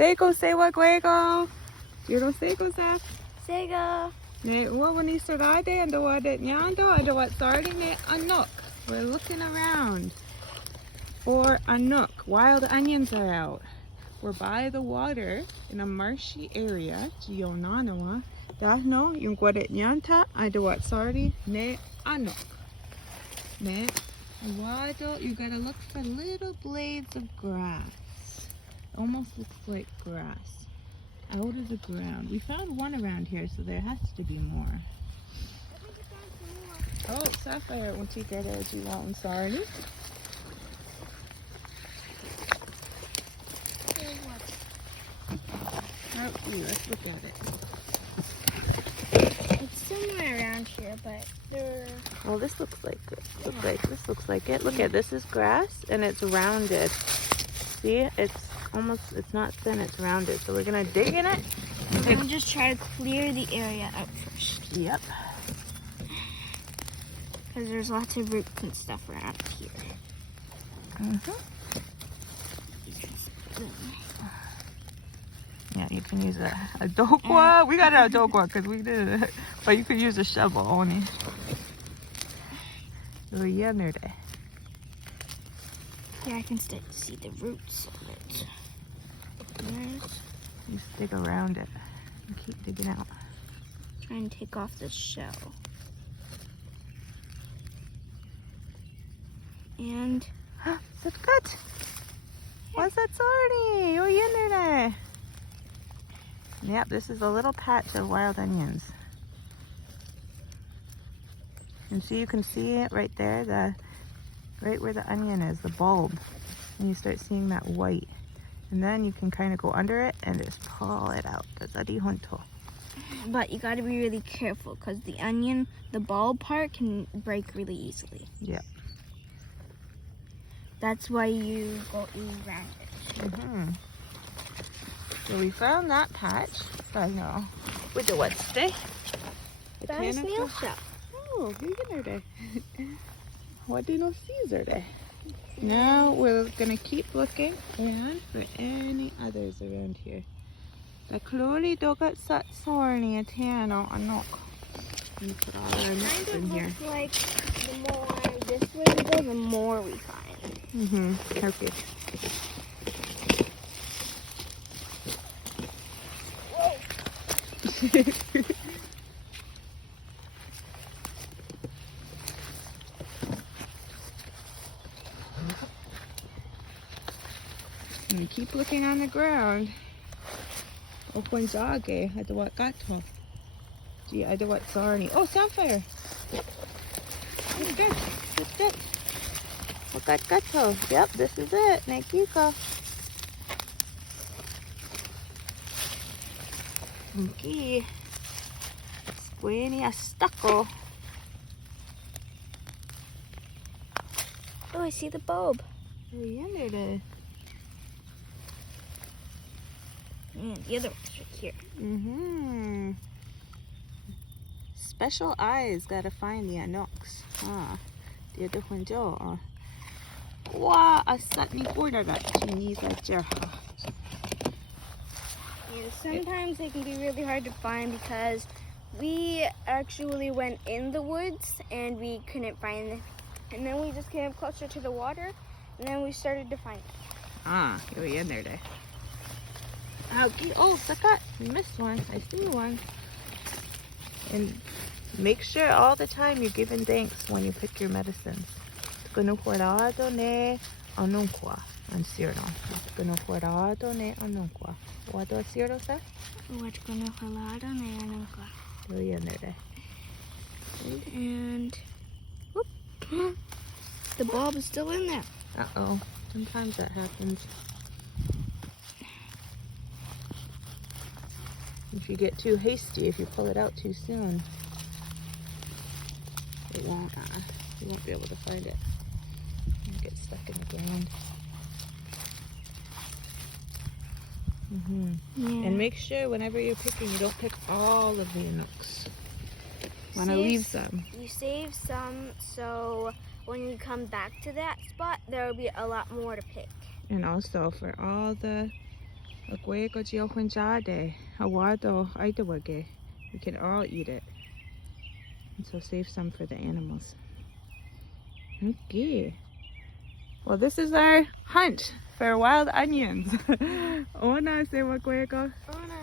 Sego, sewa, guego. Jiro sego sa. Sega. Ne uwa ni sarade and the what at nyando and the what starting ne Anon'k. We're looking around for Anon'k. Wild onions are out. We're by the water in a marshy area. Gionanawa. Dahno yung what at nyanta and the what sardi ne Anon'k. Ne wado you gotta look for little blades of grass. Almost looks like grass out of the ground. We found one around here, so there has to be more. Oh, Sapphire, won't you get it? You want sorry? Oh, let's look at it. It's somewhere around here, but there. Well, this looks like it. This looks like it. Look at this is grass and it's rounded. See, it's not thin, it's rounded. So we're gonna dig in it. We're gonna just try to clear the area out first. Yep. Because there's lots of roots and stuff around here. Yeah, you can use a dokwa. We got a dokwa because we did it. But you could use a shovel only. So yeah, nerde. Here I can start to see the roots of it. Just dig around it and keep digging out. Try and take off the shell. And Satshén! What's that sorry? Oh, yeah, yep, this is a little patch of wild onions. And see, you can see it right there, right where the onion is, the bulb. And you start seeing that white. And then you can kind of go under it and just pull it out. Tasatihentho. But you got to be really careful because the onion, the bulb part can break really easily. Yeah. That's why you go around it. So we found that patch. I know. With the what stay? Found a snail shell. Oh, you are there. What do you know Caesar there? Now we're gonna keep looking and for any others around here. The clearly dogat Satshén Anon'k. You put all our nuts in here. Looks like the more this way we go, the more we find. Okay. Whoa. And keep looking on the ground. Ohonte, I do what gato. Gee, I do what sarni. Oh, Sapphire. It's good. It's good. What got gato? Yep, this is it. Nakiko. Okay. Teskyatyé. Oh, I see the bulb. Oh, yeah, there. And the other one's right here. Special eyes gotta find the Anon'ks. The other one, Joe. Wow, a satni border got Chinese at Jerha. And sometimes they can be really hard to find because we actually went in the woods and we couldn't find them. And then we just came closer to the water and then we started to find it. You're in there. Okay. Oh, Sakat, you missed one. I see one. And make sure all the time you're giving thanks when you pick your medicines. Kunuhorado ne Anon'k and Cyrano. Kunuhorado ne Anon'k. What do Cyrano say? Kunuhorado ne Anon'k. You're in there. And whoop, the bulb is still in there. Uh-oh. Sometimes that happens. If you get too hasty, if you pull it out too soon, it won't, you won't be able to find it. It'll get stuck in the ground. And make sure whenever you're picking, you don't pick all of the Anon'ks. Want to leave some. You save some, so when you come back to that spot, there will be a lot more to pick. And also for all the Akweko ji Ohonte, awado aitawage. We can all eat it. And so save some for the animals. Okay. Well, this is our hunt for wild onions. Ona se wakweko. Ona.